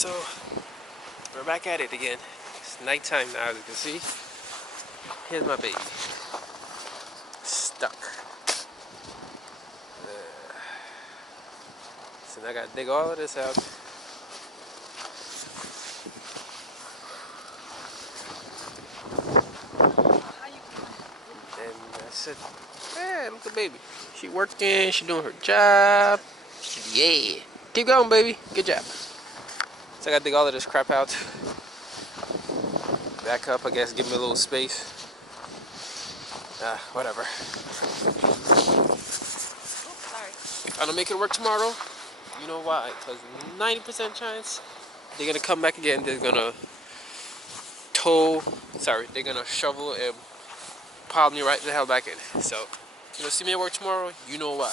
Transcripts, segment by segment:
So we're back at it again. It's nighttime now, as you can see. Here's my baby. Stuck. So now I gotta dig all of this out. And I said, hey, look at the baby. She working, she doing her job. Yeah. Keep going, baby. Good job. So I gotta dig all of this crap out. Back up, I guess, give me a little space. Whatever. Sorry. I don't make it work tomorrow. You know why? Because 90% chance they're gonna come back again. They're gonna they're gonna shovel and pile me right the hell back in. So, you know, see me at work tomorrow, you know why.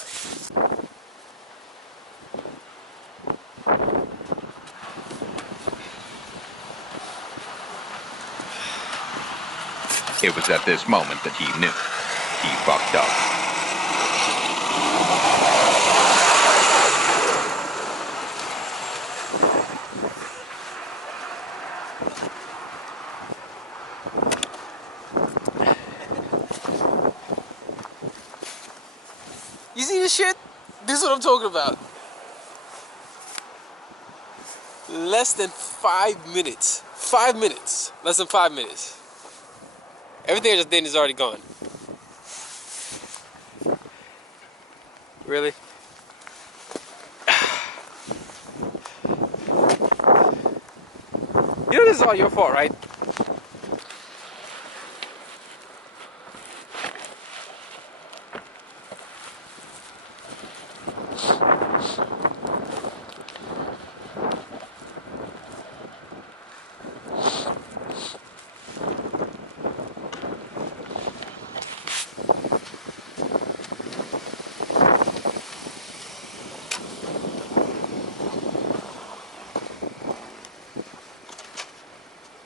It was at this moment that he knew he fucked up. You see this shit? This is what I'm talking about. Less than 5 minutes. 5 minutes. Less than 5 minutes. Everything I just did is already gone. Really? You know this is all your fault, right?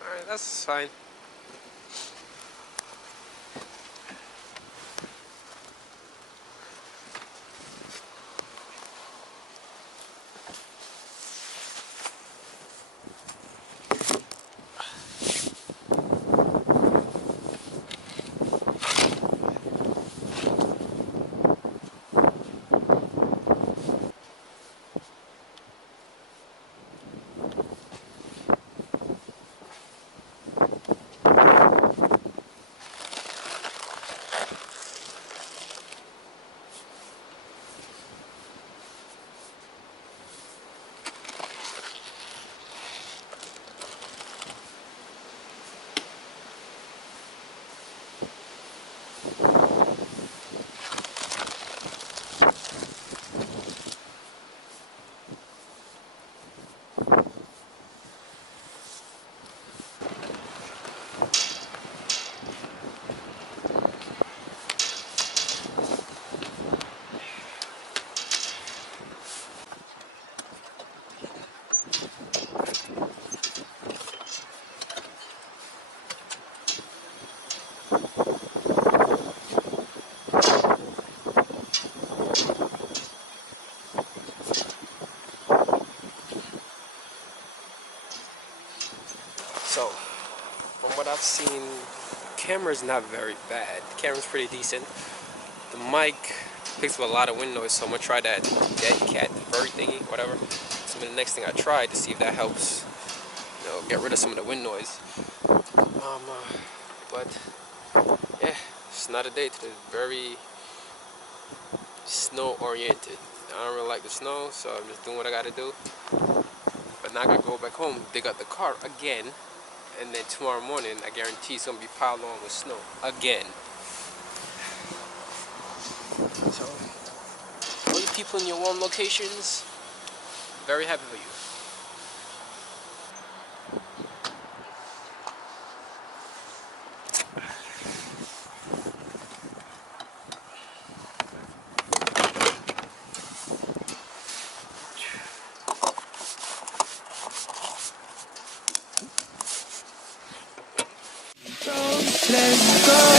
Alright, that's fine. So, from what I've seen, camera's not very bad. The camera's pretty decent. The mic picks up a lot of wind noise, so I'm gonna try that dead cat bird thingy, whatever. So the next thing I try to see if that helps, you know, get rid of some of the wind noise. But yeah, it's not a day today. It's very snow oriented. I don't really like the snow, so I'm just doing what I gotta do. But now I gotta go back home, dig up the car again, and then tomorrow morning I guarantee it's gonna be piled on with snow again. So, all you people in your warm locations, very happy for you. Let's go.